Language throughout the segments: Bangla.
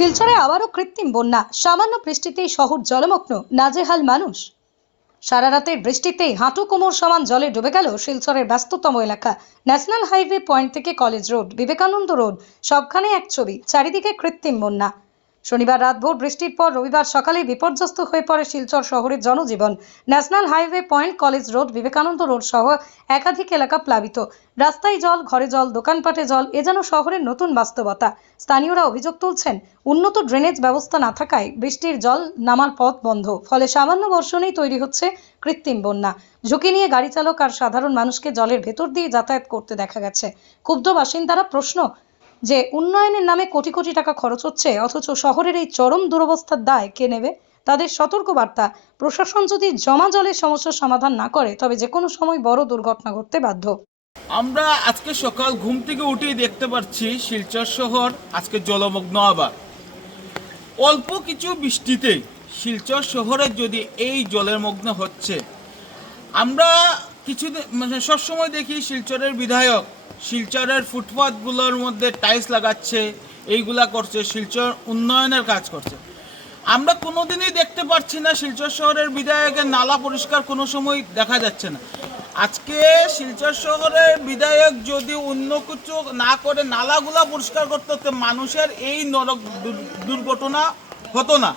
শিলচরে আবারও কৃত্রিম বন্যা। সামান্য বৃষ্টিতেই শহর জলমগ্ন, নাজেহাল মানুষ। সারা রাতের বৃষ্টিতেই হাঁটু কোমর সমান জলে ডুবে গেল শিলচরের ব্যস্ততম এলাকা। ন্যাশনাল হাইওয়ে পয়েন্ট থেকে কলেজ রোড, বিবেকানন্দ রোড, সবখানে এক ছবি, চারিদিকে কৃত্রিম বন্যা। শনিবার রাতভর বৃষ্টির পর রবিবার সকালে বিপর্যস্ত হয়ে পড়ে শিলচর শহরের জনজীবন। National highway point college road, Vivekananda road সহ একাধিক এলাকা প্লাবিত। রাস্তায় জল, ঘরে জল, দোকানপাটে জল, এ যেন শহরের নতুন বাস্তবতা। স্থানীয়রা অভিযোগ তুলছেন, উন্নত ড্রেনেজ ব্যবস্থা না থাকায় বৃষ্টির জল নামার পথ বন্ধ, ফলে সামান্য বর্ষণেই তৈরি হচ্ছে কৃত্রিম বন্যা। ঝুঁকি নিয়ে গাড়ি চালক আর সাধারণ মানুষকে জলের ভেতর দিয়ে যাতায়াত করতে দেখা গেছে। ক্ষুব্ধ বাসিন্দারা প্রশ্ন যে উন্নয়নের নামে কোটি কোটি টাকা খরচ হচ্ছে, অথচ শহরের এই চরম দুরবস্থার দায় কে নেবে? তাদের সতর্ক বার্তা প্রশাসন যদি জমা জলের সমস্যার সমাধান না করে, তবে যে কোনো সময় বড় দুর্ঘটনা ঘটতে বাধ্য। আমরা আজকে সকাল ঘুম থেকে উঠেই দেখতে পাচ্ছি শিলচর শহর, আজকে জলমগ্ন আবার। অল্প কিছু বৃষ্টিতে শিলচর শহরে যদি এই জলের মগ্ন হচ্ছে, আমরা কিছু মানে সবসময় দেখি শিলচরের বিধায়ক শিলচরের ফুটপাথগুলোর মধ্যে টাইলস লাগাচ্ছে, এইগুলা করছে, শিলচর উন্নয়নের কাজ করছে। আমরা কোনোদিনই দেখতে পাচ্ছি না শিলচর শহরের বিধায়কের নালা পরিষ্কার কোনো সময় দেখা যাচ্ছে না। আজকে শিলচর শহরের বিধায়ক যদি অন্য কিছু না করে নালাগুলা পরিষ্কার করতে হতো মানুষের এই নরক দুর্ঘটনা হতো না।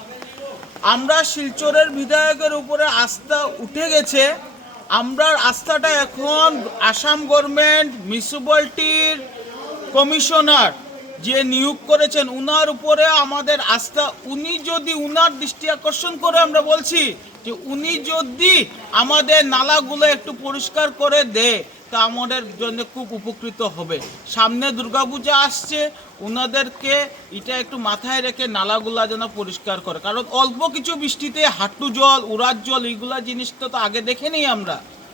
আমরা শিলচরের বিধায়কের উপরে আস্থা উঠে গেছে আমরা আস্থাটা এখন আসাম গভর্নমেন্ট মিউনিসিপ্যালিটির কমিশনার যে নিয়োগ করেছেন, উনার উপরে আমাদের আস্থা, উনি যদি উনার দৃষ্টি আকর্ষণ করে আমরা বলছি যে উনি যদি আমাদের নালাগুলো একটু পরিষ্কার করে দেয় তা আমাদের জন্য খুব উপকৃত হবে। সামনে দুর্গাপূজা আসছে ওনাদেরকে এটা একটু মাথায় রেখে নালাগুলা যেন পরিষ্কার করে। কারণ অল্প কিছু বৃষ্টিতে হাঁটু জল, উড়ার জল, এইগুলা জিনিসটা তো আগে দেখে আমরা।